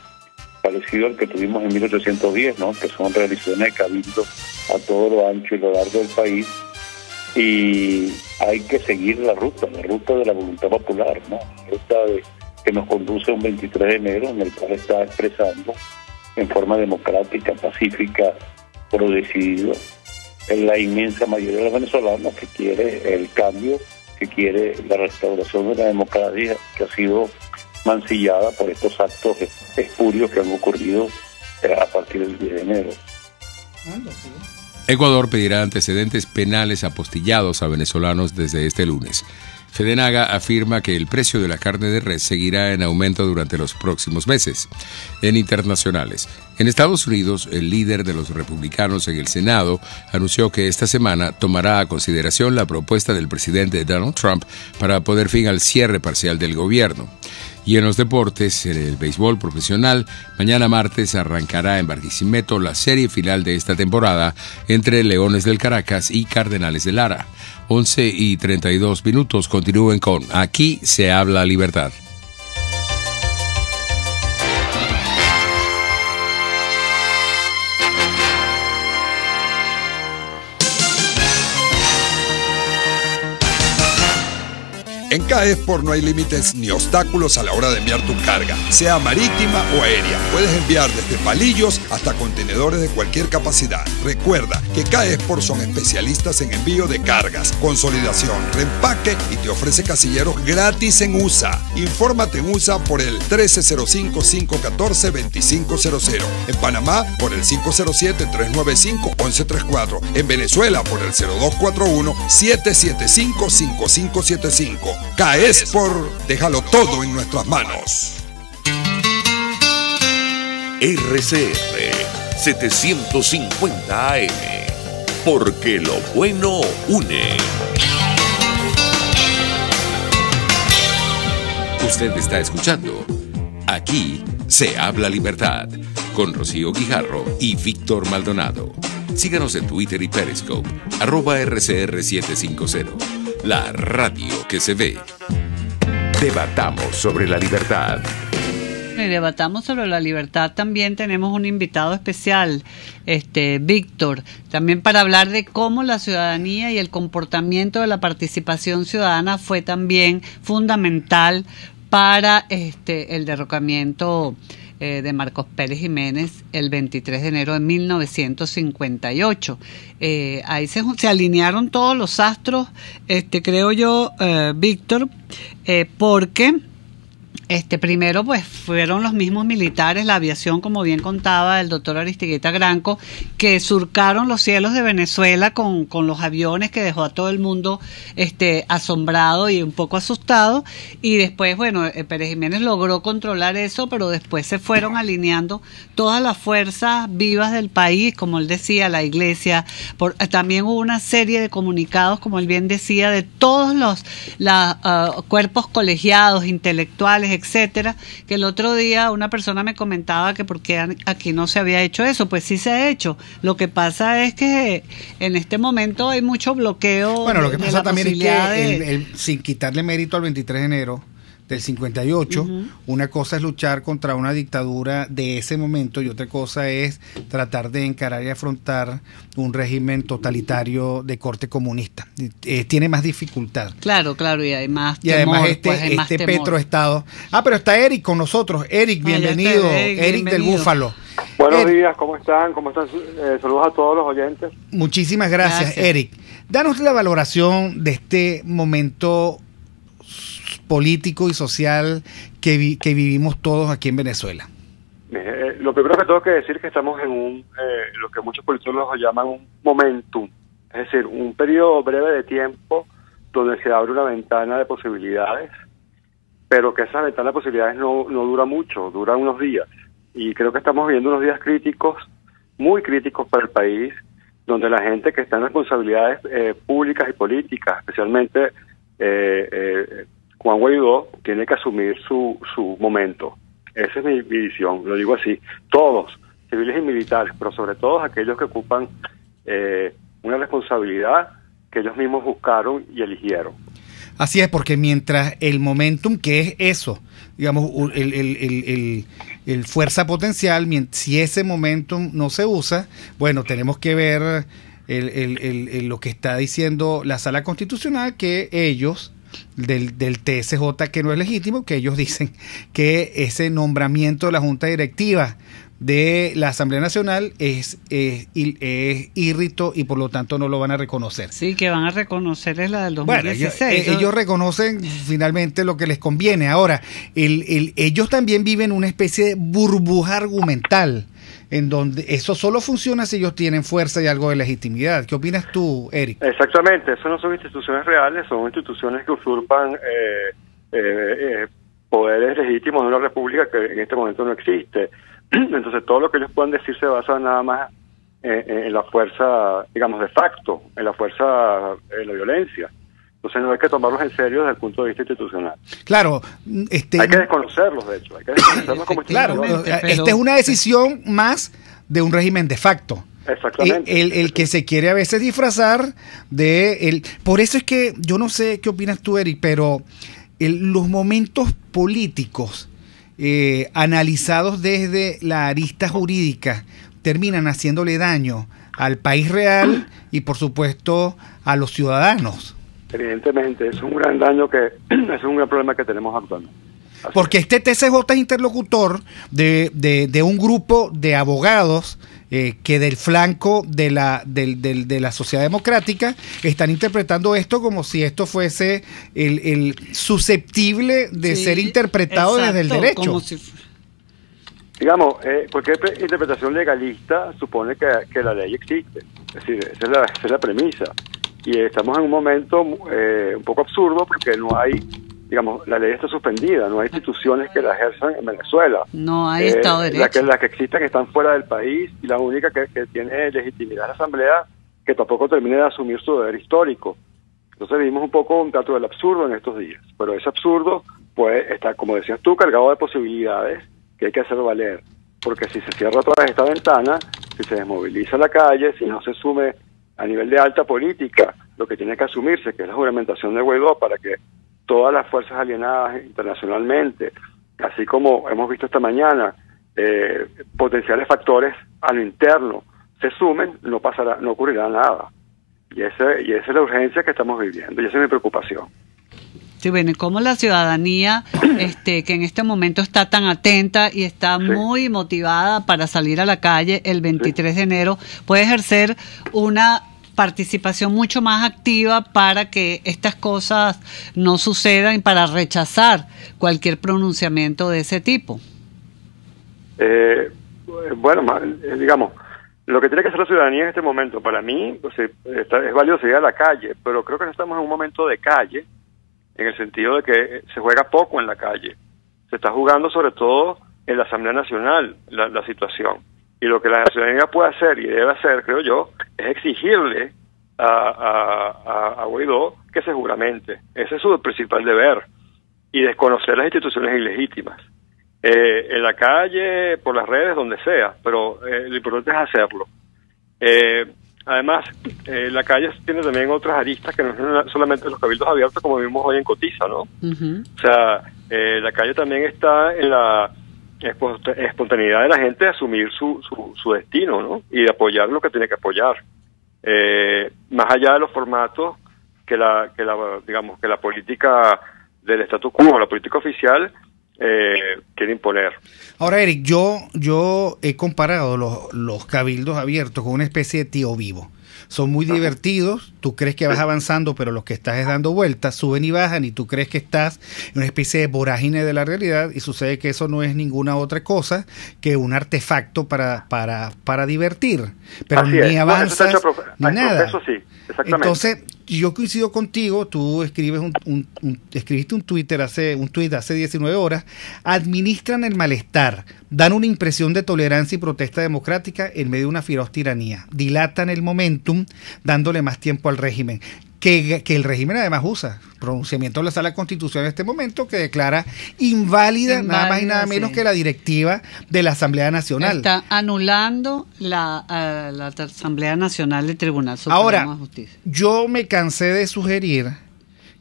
parecido al que tuvimos en 1810, ¿no? Que son realizaciones de cabildo a todo lo ancho y lo largo del país, y hay que seguir la ruta de la voluntad popular, ¿no? La ruta que nos conduce a un 23 de enero, en el cual está expresando en forma democrática, pacífica, pero decidido, la inmensa mayoría de los venezolanos que quiere el cambio, que quiere la restauración de la democracia, que ha sido mancillada por estos actos espurios que han ocurrido a partir del 10 de enero. Ecuador pedirá antecedentes penales apostillados a venezolanos desde este lunes. Fedenaga afirma que el precio de la carne de res seguirá en aumento durante los próximos meses. En internacionales, en Estados Unidos, el líder de los republicanos en el Senado anunció que esta semana tomará a consideración la propuesta del presidente Donald Trump para poner fin al cierre parcial del gobierno. Y en los deportes, en el béisbol profesional, mañana martes arrancará en Barquisimeto la serie final de esta temporada entre Leones del Caracas y Cardenales de Lara. 11:32. Continúen con Aquí se habla libertad. En CAESPOR no hay límites ni obstáculos a la hora de enviar tu carga, sea marítima o aérea. Puedes enviar desde palillos hasta contenedores de cualquier capacidad. Recuerda que CAESPOR son especialistas en envío de cargas, consolidación, reempaque y te ofrece casilleros gratis en USA. Infórmate en USA por el 1305-514-2500. En Panamá por el 507-395-1134. En Venezuela por el 0241-775-5575. CAESPOR, déjalo todo en nuestras manos. RCR 750 AM, porque lo bueno une. Usted está escuchando Aquí se habla libertad con Rocío Guijarro y Víctor Maldonado. Síganos en Twitter y Periscope @RCR750. La radio que se ve. Debatamos sobre la libertad. Y debatamos sobre la libertad. También tenemos un invitado especial, Víctor, también para hablar de cómo la ciudadanía y el comportamiento de la participación ciudadana fue también fundamental para el derrocamiento de Marcos Pérez Jiménez el 23 de enero de 1958. Ahí se alinearon todos los astros, creo yo, Víctor, porque primero pues fueron los mismos militares, la aviación, como bien contaba el doctor Aristigueta Granco, que surcaron los cielos de Venezuela con los aviones, que dejó a todo el mundo asombrado y un poco asustado. Y después, bueno, Pérez Jiménez logró controlar eso, pero después se fueron alineando todas las fuerzas vivas del país, como él decía, la iglesia. También hubo una serie de comunicados, como él bien decía, de todos los cuerpos colegiados, intelectuales, etcétera, que el otro día una persona me comentaba que por qué aquí no se había hecho eso. Pues sí se ha hecho. Lo que pasa es que en este momento hay mucho bloqueo. Bueno, lo que pasa también es que sin quitarle mérito al 23 de enero del 58, una cosa es luchar contra una dictadura de ese momento y otra cosa es tratar de encarar y afrontar un régimen totalitario de corte comunista. Tiene más dificultad. Claro, y hay más temor. Y además más temor. Petroestado. Pero está Eric con nosotros. Eric, bienvenido. Eric del Búfalo. Buenos días, ¿cómo están? Saludos a todos los oyentes. Muchísimas gracias, Eric. Danos la valoración de este momento político y social que vivimos todos aquí en Venezuela. Lo primero que tengo que decir es que estamos en lo que muchos politólogos llaman un momentum, es decir, un periodo breve de tiempo donde se abre una ventana de posibilidades, pero que esa ventana de posibilidades no dura mucho, dura unos días. Y creo que estamos viviendo unos días críticos, muy críticos para el país, donde la gente que está en responsabilidades públicas y políticas, especialmente Juan Guaidó, tiene que asumir su momento. Esa es mi visión, lo digo así. Todos, civiles y militares, pero sobre todo aquellos que ocupan una responsabilidad que ellos mismos buscaron y eligieron. Así es, porque mientras el momentum, que es eso, digamos, el fuerza potencial, si ese momentum no se usa, bueno, tenemos que ver lo que está diciendo la Sala Constitucional, que ellos del TSJ, que no es legítimo, que ellos dicen que ese nombramiento de la Junta Directiva de la Asamblea Nacional es írrito y por lo tanto no lo van a reconocer. Sí, que van a reconocer es la del 2016. Bueno, ellos reconocen finalmente lo que les conviene. Ahora, ellos también viven una especie de burbuja argumental. en donde eso solo funciona si ellos tienen fuerza y algo de legitimidad. ¿Qué opinas tú, Eric? Exactamente, eso no son instituciones reales, son instituciones que usurpan poderes legítimos de una república que en este momento no existe. Entonces todo lo que ellos puedan decir se basa nada más en la fuerza, digamos, de facto, en la fuerza, en la violencia. Entonces no hay que tomarlos en serio desde el punto de vista institucional. Claro, hay que desconocerlos, de hecho, hay que desconocerlos como claro, institución. esta es una decisión más de un régimen de facto. Exactamente. El que se quiere a veces disfrazar de él. Por eso es que yo no sé qué opinas tú, Eric, pero los momentos políticos analizados desde la arista jurídica terminan haciéndole daño al país real y por supuesto a los ciudadanos. Evidentemente, es un gran daño es un gran problema que tenemos actualmente. Porque este TCJ es interlocutor de un grupo de abogados que del flanco de la sociedad democrática están interpretando esto como si esto fuese el susceptible de ser interpretado desde el derecho. Como si... Digamos, cualquier interpretación legalista supone que la ley existe. Es decir, esa es la premisa. Y estamos en un momento un poco absurdo porque no hay, digamos, la ley está suspendida, no hay instituciones que la ejerzan en Venezuela. No hay Estado de Derecho. Las que existen están fuera del país y la única que tiene legitimidad es la Asamblea, que tampoco termina de asumir su deber histórico. Entonces vivimos un poco un trato del absurdo en estos días, pero ese absurdo pues está, como decías tú, cargado de posibilidades que hay que hacer valer, porque si se cierra otra vez esta ventana, si se desmoviliza la calle, si no se asume a nivel de alta política lo que tiene que asumirse, que es la juramentación de Guaidó, para que todas las fuerzas alienadas internacionalmente, así como hemos visto esta mañana, potenciales factores a lo interno, se sumen, no ocurrirá nada. Y esa es la urgencia que estamos viviendo, y esa es mi preocupación. Sí, bueno, y cómo la ciudadanía, que en este momento está tan atenta y está muy motivada para salir a la calle el 23 de enero, puede ejercer una participación mucho más activa para que estas cosas no sucedan y para rechazar cualquier pronunciamiento de ese tipo. Bueno, digamos, lo que tiene que hacer la ciudadanía en este momento, para mí, pues, es válido salir a la calle, pero creo que no estamos en un momento de calle, en el sentido de que se juega poco en la calle. Se está jugando sobre todo en la Asamblea Nacional la situación. Y lo que la ciudadanía puede hacer y debe hacer, creo yo, es exigirle a Guaidó que se juramente. Ese es su principal deber. Y desconocer las instituciones ilegítimas. En la calle, por las redes, donde sea, pero lo importante es hacerlo. Además, la calle tiene también otras aristas que no son solamente los cabildos abiertos, como vimos hoy en Cotiza, ¿no? Uh-huh. O sea, la calle también está en la espontaneidad de la gente de asumir su destino, ¿no? Y de apoyar lo que tiene que apoyar. Más allá de los formatos que la política del statu quo, la política oficial, quiere imponer. Ahora, Eric, yo he comparado los cabildos abiertos con una especie de tío vivo. Son muy divertidos, tú crees que vas avanzando, pero lo que estás es dando vueltas, suben y bajan, y tú crees que estás en una especie de vorágine de la realidad, y sucede que eso no es ninguna otra cosa que un artefacto para divertir, pero así ni es. avanzas, ni nada. Eso sí, exactamente. Entonces, yo coincido contigo, tú escribes escribiste un tuit hace 19 horas, administran el malestar, dan una impresión de tolerancia y protesta democrática en medio de una feroz tiranía, dilatan el momentum dándole más tiempo al régimen, que el régimen además usa pronunciamiento de la Sala Constitucional en este momento que declara inválida nada más y nada menos que la directiva de la Asamblea Nacional. Está anulando la Asamblea Nacional del Tribunal Supremo de Justicia. Ahora, yo me cansé de sugerir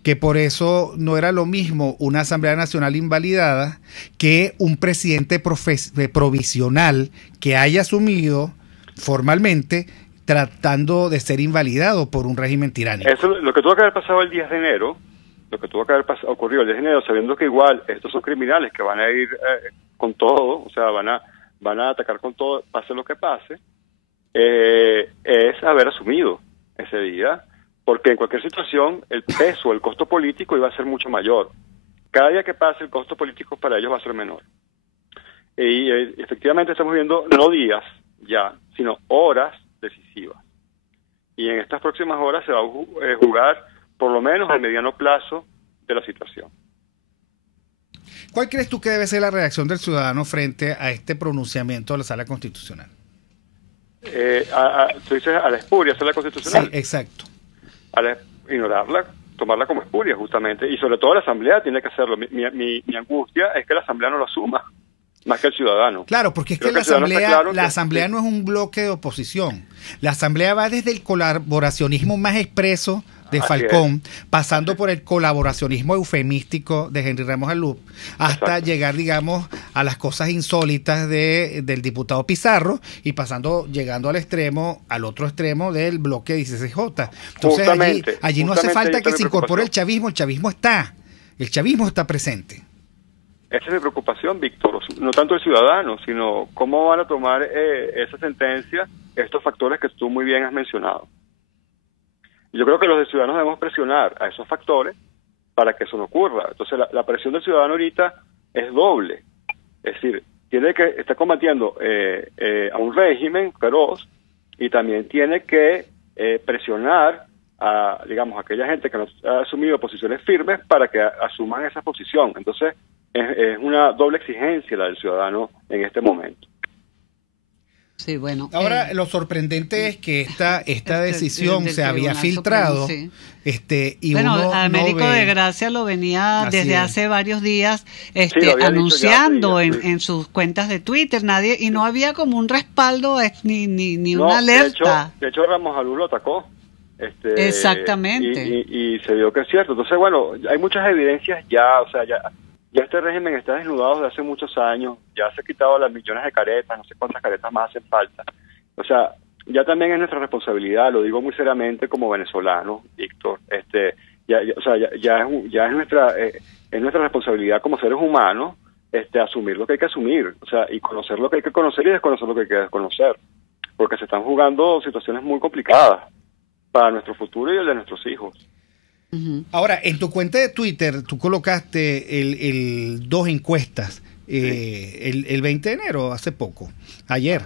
que por eso no era lo mismo una Asamblea Nacional invalidada que un presidente provisional que haya asumido formalmente tratando de ser invalidado por un régimen tiránico. Eso, lo que tuvo que haber pasado el 10 de enero, ocurrido el 10 de enero, sabiendo que igual estos son criminales que van a ir con todo, o sea, van a atacar con todo, pase lo que pase, es haber asumido ese día, porque en cualquier situación el peso, el costo político iba a ser mucho mayor. Cada día que pase el costo político para ellos va a ser menor. Y efectivamente estamos viendo no días ya, sino horas decisivas. Y en estas próximas horas se va a jugar por lo menos el mediano plazo de la situación. ¿Cuál crees tú que debe ser la reacción del ciudadano frente a este pronunciamiento de la Sala Constitucional? Tú dices a la espuria, Sala Constitucional. Sí, exacto. Ignorarla, tomarla como espuria justamente, y sobre todo la Asamblea tiene que hacerlo. Mi angustia es que la Asamblea no lo asuma, más que el ciudadano. Claro, porque es Creo que la Asamblea que no es un bloque de oposición. La Asamblea va desde el colaboracionismo más expreso de Falcón, pasando por el colaboracionismo eufemístico de Henry Ramos Alup, hasta llegar, digamos, a las cosas insólitas del diputado Pizarro, y llegando al otro extremo del bloque 16J. Entonces allí no hace falta que se incorpore el chavismo está presente. Esa es mi preocupación, Víctor, no tanto el ciudadano, sino cómo van a tomar esa sentencia estos factores que tú muy bien has mencionado. Yo creo que los ciudadanos debemos presionar a esos factores para que eso no ocurra. Entonces la presión del ciudadano ahorita es doble. Es decir, tiene que estar combatiendo a un régimen feroz, y también tiene que presionar a, digamos, a aquella gente que no ha asumido posiciones firmes para que asuman esa posición. Entonces es una doble exigencia la del ciudadano en este momento. Sí, bueno. Ahora, lo sorprendente es que esta decisión se había filtrado. Supremo, y bueno, Américo de Gracia lo venía desde hace varios días anunciando en sus cuentas de Twitter, y no había como un respaldo ni una alerta. De hecho, Ramos Alú lo atacó. Exactamente. Y se vio que es cierto. Entonces, bueno, hay muchas evidencias ya, o sea, ya este régimen está desnudado desde hace muchos años, ya se ha quitado las millones de caretas, no sé cuántas caretas más hacen falta. O sea, ya también es nuestra responsabilidad, lo digo muy seriamente como venezolano, Víctor, ya es nuestra responsabilidad como seres humanos, asumir lo que hay que asumir, o sea, y conocer lo que hay que conocer y desconocer lo que hay que desconocer, porque se están jugando situaciones muy complicadas para nuestro futuro y el de nuestros hijos. Ahora, en tu cuenta de Twitter, tú colocaste dos encuestas, el 20 de enero, hace poco, ayer.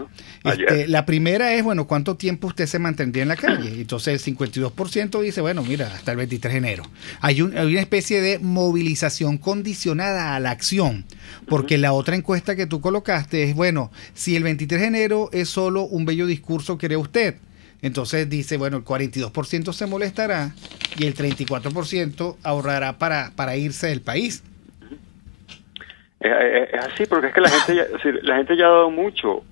La primera es, bueno, ¿cuánto tiempo usted se mantendría en la calle? Entonces el 52% dice, bueno, mira, hasta el 23 de enero. Hay una especie de movilización condicionada a la acción, porque la otra encuesta que tú colocaste es, bueno, si el 23 de enero es solo un bello discurso, ¿cree usted? Entonces dice, bueno, el 42% se molestará y el 34% ahorrará para irse del país. Es así, porque es que la gente ya ha dado mucho.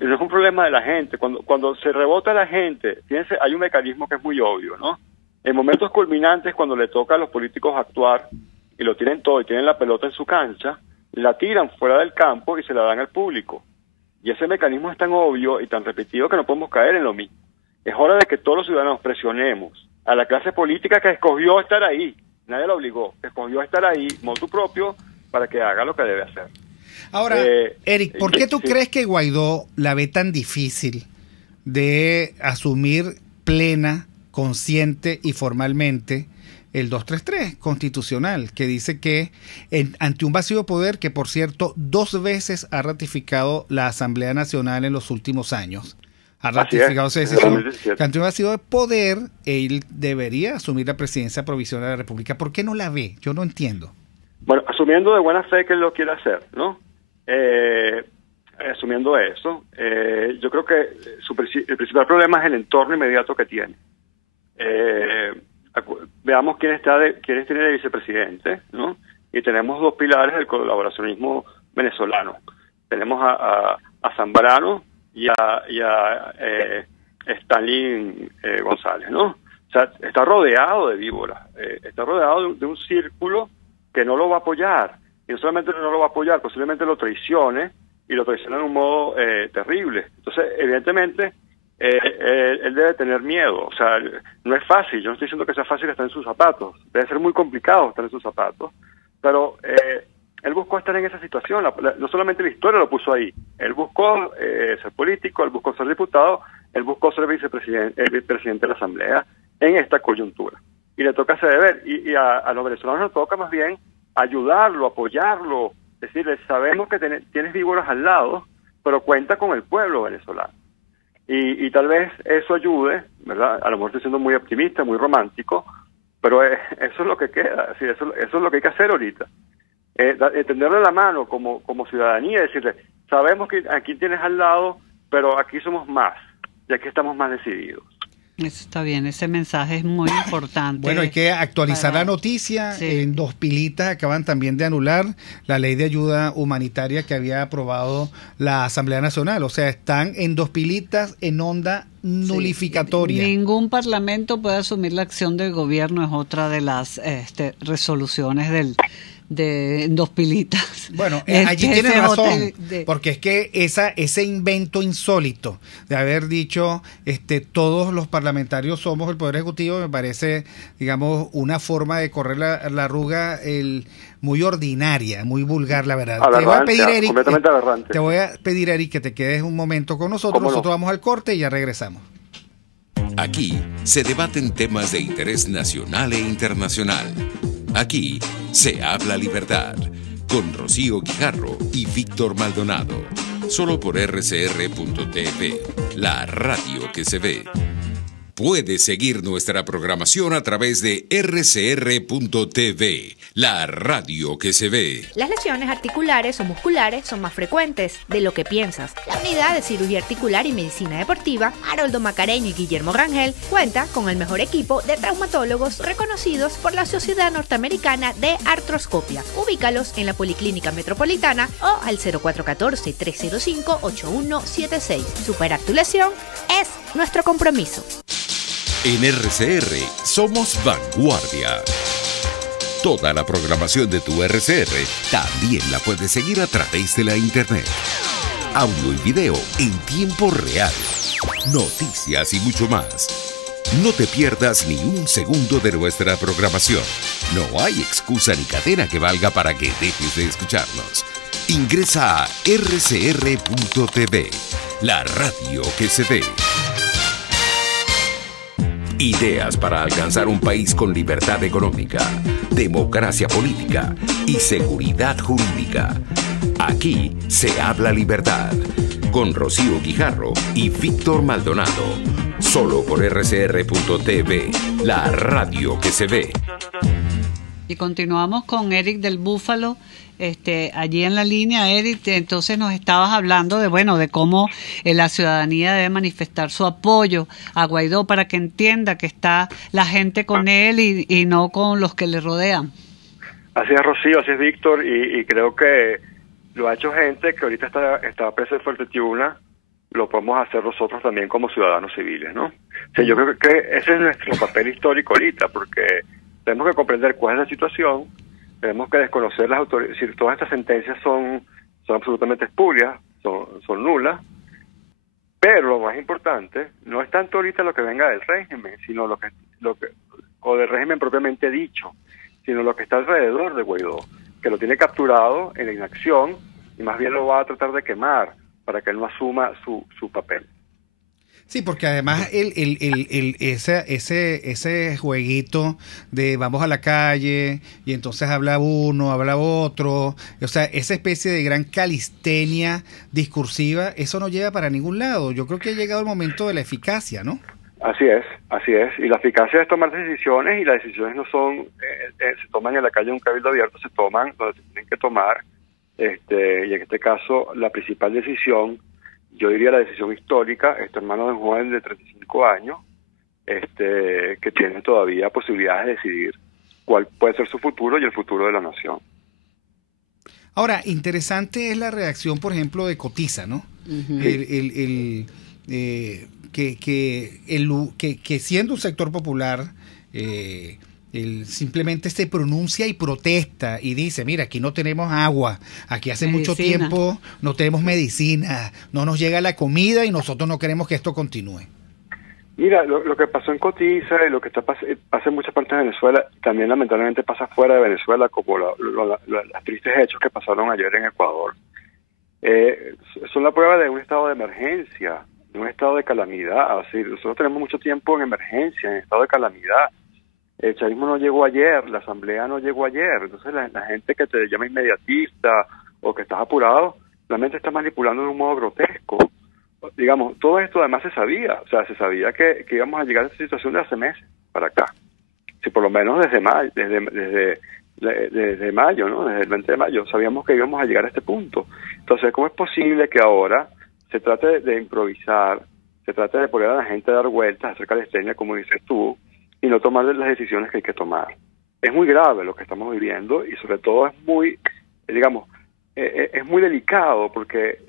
No es un problema de la gente. Cuando se rebota la gente, fíjense, hay un mecanismo que es muy obvio, ¿no? En momentos culminantes, cuando le toca a los políticos actuar y lo tienen todo y tienen la pelota en su cancha, la tiran fuera del campo y se la dan al público. Y ese mecanismo es tan obvio y tan repetido que no podemos caer en lo mismo. Es hora de que todos los ciudadanos presionemos a la clase política que escogió estar ahí. Nadie la obligó, escogió estar ahí, motu propio, para que haga lo que debe hacer. Ahora, Eric, ¿por qué tú crees que Guaidó la ve tan difícil de asumir plena, consciente y formalmente el 233 constitucional, que dice que ante un vacío de poder que, por cierto, 2 veces ha ratificado la Asamblea Nacional en los últimos años, ha ratificado esa decisión, que ante un vacío de poder él debería asumir la presidencia provisional de la República? ¿Por qué no la ve? Yo no entiendo. Bueno, asumiendo de buena fe que él lo quiere hacer, ¿no? Asumiendo eso, yo creo que el principal problema es el entorno inmediato que tiene. Veamos quién tiene de vicepresidente, ¿no? Y tenemos 2 pilares del colaboracionismo venezolano. Tenemos a Zambrano y a Stalin González, ¿no? O sea, está rodeado de víboras, está rodeado de un círculo que no lo va a apoyar. Y no solamente no lo va a apoyar, posiblemente lo traicione, y lo traiciona de un modo terrible. Entonces, evidentemente, él debe tener miedo. O sea, no es fácil. Yo no estoy diciendo que sea fácil estar en sus zapatos. Debe ser muy complicado estar en sus zapatos. Pero él buscó estar en esa situación. No solamente la historia lo puso ahí. Él buscó ser político, él buscó ser diputado, él buscó ser presidente de la Asamblea en esta coyuntura. Y le toca ese deber. Y a los venezolanos nos toca más bien ayudarlo, apoyarlo, Decirle, sabemos que tienes víboras al lado, pero cuenta con el pueblo venezolano. Y tal vez eso ayude, ¿verdad? A lo mejor estoy siendo muy optimista, muy romántico, pero eso es lo que queda, es decir, eso es lo que hay que hacer ahorita. Tenderle la mano como ciudadanía, decirle, sabemos que aquí tienes al lado, pero aquí somos más, y aquí estamos más decididos. Eso está bien, ese mensaje es muy importante. Bueno, hay que actualizar la noticia. Sí. En Dos Pilitas acaban también de anular la ley de ayuda humanitaria que había aprobado la Asamblea Nacional. O sea, están en Dos Pilitas en onda nulificatoria. Ningún parlamento puede asumir la acción del gobierno, es otra de las resoluciones de Dos Pilitas. Bueno, allí tiene razón, porque es que ese invento insólito de haber dicho todos los parlamentarios somos el Poder Ejecutivo me parece, digamos, una forma de correr la arruga muy ordinaria, muy vulgar, la verdad. Aberrante, te voy a pedir, Eric, completamente aberrante. Te voy a pedir, Eric, que te quedes un momento con nosotros. ¿Cómo no? Nosotros vamos al corte y ya regresamos. Aquí se debaten temas de interés nacional e internacional. Aquí se habla libertad con Rocío Guijarro y Víctor Maldonado. Solo por rcr.tv, la radio que se ve. Puedes seguir nuestra programación a través de rcr.tv, la radio que se ve. Las lesiones articulares o musculares son más frecuentes de lo que piensas. La Unidad de Cirugía Articular y Medicina Deportiva, Haroldo Macareño y Guillermo Rangel, cuenta con el mejor equipo de traumatólogos reconocidos por la Sociedad Norteamericana de Artroscopia. Ubícalos en la Policlínica Metropolitana o al 0414-305-8176. Superar tu lesión es nuestro compromiso. En RCR somos vanguardia. Toda la programación de tu RCR también la puedes seguir a través de la internet. Audio y video en tiempo real. Noticias y mucho más. No te pierdas ni un segundo de nuestra programación. No hay excusa ni cadena que valga para que dejes de escucharnos. Ingresa a rcr.tv, la radio que se ve. Ideas para alcanzar un país con libertad económica, democracia política y seguridad jurídica. Aquí se habla libertad. Con Rocío Guijarro y Víctor Maldonado. Solo por rcr.tv, la radio que se ve. Y continuamos con Eric del Búfalo, allí en la línea. Eric, entonces nos estabas hablando de cómo la ciudadanía debe manifestar su apoyo a Guaidó para que entienda que está la gente con él y no con los que le rodean. Así es, Rocío, así es, Víctor, y creo que lo ha hecho gente que ahorita está presa en Fuerte Tiuna, lo podemos hacer nosotros también como ciudadanos civiles, ¿no? O sea, yo creo que ese es nuestro papel histórico ahorita, porque tenemos que comprender cuál es la situación, tenemos que desconocer las autoridades, si todas estas sentencias son absolutamente espurias, son nulas, pero lo más importante no es tanto ahorita lo que venga del régimen, sino lo que o del régimen propiamente dicho, sino lo que está alrededor de Guaidó, que lo tiene capturado en la inacción y más bien lo va a tratar de quemar para que él no asuma su papel. Sí, porque además ese jueguito de vamos a la calle y entonces habla uno, habla otro, o sea, esa especie de gran calistenia discursiva, eso no llega para ningún lado. Yo creo que ha llegado el momento de la eficacia, ¿no? Así es. Y la eficacia es tomar decisiones, y las decisiones no son, se toman en la calle en un cabildo abierto, se toman donde se tienen que tomar, y en este caso la principal decisión, yo diría la decisión histórica, está en manos de un joven de 35 años, que tiene todavía posibilidades de decidir cuál puede ser su futuro y el futuro de la nación. Ahora, interesante es la reacción, por ejemplo, de Cotiza, ¿no? Uh-huh. Que siendo un sector popular, él simplemente se pronuncia y protesta y dice, mira, aquí no tenemos agua, aquí hace mucho tiempo no tenemos medicina, no nos llega la comida y nosotros no queremos que esto continúe. Mira, lo que pasó en Cotiza y lo que pasa en muchas partes de Venezuela, también lamentablemente pasa fuera de Venezuela, como los tristes hechos que pasaron ayer en Ecuador. Son la prueba de un estado de emergencia, de un estado de calamidad. Así, nosotros tenemos mucho tiempo en emergencia, en estado de calamidad. El chavismo no llegó ayer, la asamblea no llegó ayer, entonces la gente que te llama inmediatista o que estás apurado, la mente está manipulando de un modo grotesco. Digamos, todo esto además se sabía, o sea, se sabía que íbamos a llegar a esta situación de hace meses para acá. Si por lo menos desde mayo, desde mayo, ¿no? Desde el 20 de mayo, sabíamos que íbamos a llegar a este punto. Entonces, ¿cómo es posible que ahora se trate de improvisar, se trate de poner a la gente a dar vueltas, hacer calistenia, como dices tú, y no tomar las decisiones que hay que tomar? Es muy grave lo que estamos viviendo y sobre todo es muy, digamos, es muy delicado porque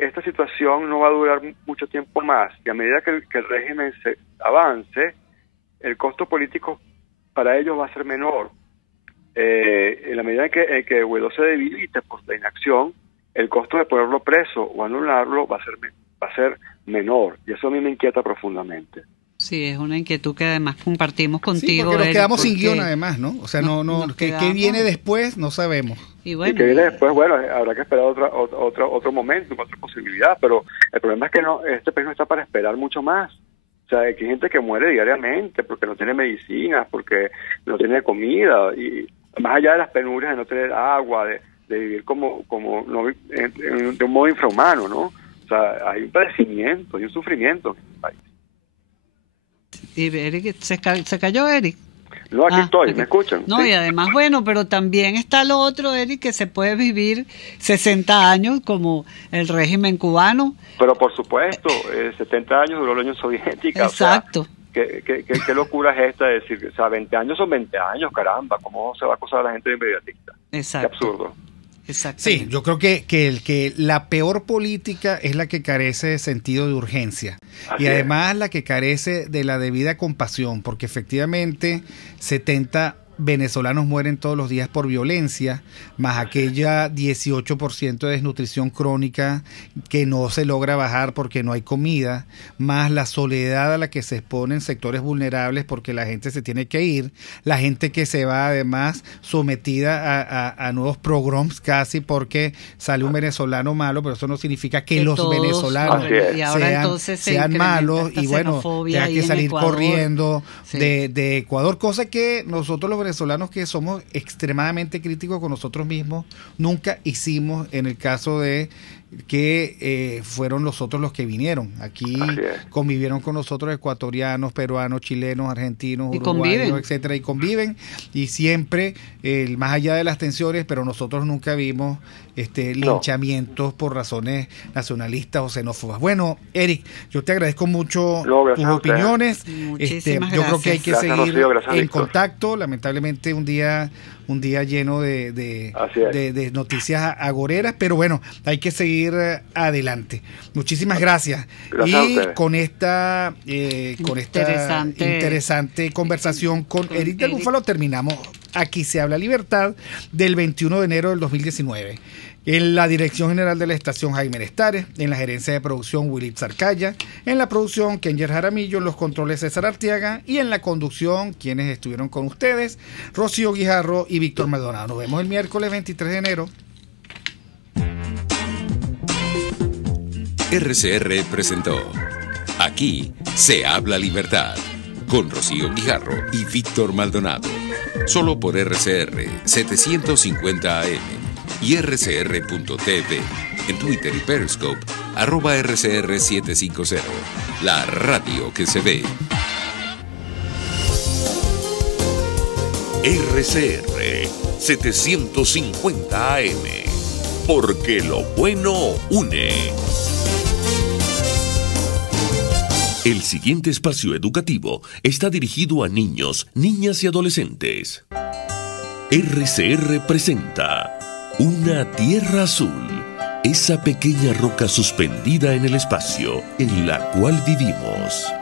esta situación no va a durar mucho tiempo más y a medida que el régimen avance, el costo político para ellos va a ser menor. En la medida en que Guaidó se debilite por la inacción, el costo de ponerlo preso o anularlo va a ser menor y eso a mí me inquieta profundamente. Sí, es una inquietud que además compartimos contigo. Sí, porque nos quedamos sin guión además, ¿no? O sea, ¿qué viene después? No sabemos. Y bueno, que viene después, bueno, habrá que esperar otro momento, otra posibilidad, pero el problema es que este país no está para esperar mucho más. O sea, hay gente que muere diariamente porque no tiene medicinas, porque no tiene comida, y más allá de las penurias de no tener agua, de vivir como no, de un modo infrahumano, ¿no? O sea, hay un padecimiento, hay un sufrimiento en este país. Y Eric, ¿se cayó Eric? No, aquí estoy, ¿me escuchan? No, ¿sí? Y además, bueno, pero también está lo otro, Eric, que se puede vivir 60 años como el régimen cubano. Pero por supuesto, 70 años duró la Unión Soviética. Exacto. O sea, ¿qué locura es esta de decir? O sea, 20 años son 20 años, caramba, ¿cómo se va a acusar a la gente de inmediatista? Exacto. Qué absurdo. Sí, yo creo que la peor política es la que carece de sentido de urgencia. Así y además la que carece de la debida compasión, porque efectivamente 70 venezolanos mueren todos los días por violencia, más aquella 18% de desnutrición crónica que no se logra bajar porque no hay comida, más la soledad a la que se exponen sectores vulnerables porque la gente se tiene que ir, la gente que se va además sometida a nuevos pogroms casi porque sale un venezolano malo, pero eso no significa que los venezolanos sean malos y bueno, tenga que salir corriendo de Ecuador, cosa que nosotros los venezolanos que somos extremadamente críticos con nosotros mismos nunca hicimos en el caso de que fueron los otros los que vinieron. Aquí convivieron con nosotros ecuatorianos, peruanos, chilenos, argentinos, uruguayos, etcétera, y conviven y siempre, más allá de las tensiones, pero nosotros nunca vimos linchamientos por razones nacionalistas o xenófobas. Bueno, Eric, yo te agradezco mucho tus opiniones. Yo creo que hay que seguir en contacto. Lamentablemente un día lleno de noticias agoreras, pero bueno, hay que seguir adelante. Muchísimas gracias. Y con esta interesante conversación con Eric del Búfalo terminamos Aquí se habla libertad del 21 de enero del 2019. En la dirección general de la estación Jaime Nestares, en la gerencia de producción Willy Zarcaya, en la producción Kenger Jaramillo, en los controles César Arteaga y en la conducción, quienes estuvieron con ustedes, Rocío Guijarro y Víctor Maldonado. Nos vemos el miércoles 23 de enero. RCR presentó Aquí se habla libertad con Rocío Guijarro y Víctor Maldonado. Solo por RCR 750 AM y rcr.tv, en Twitter y Periscope, @RCR750, la radio que se ve. RCR 750 AM, porque lo bueno une. El siguiente espacio educativo está dirigido a niños, niñas y adolescentes. RCR presenta Una Tierra Azul, esa pequeña roca suspendida en el espacio en la cual vivimos.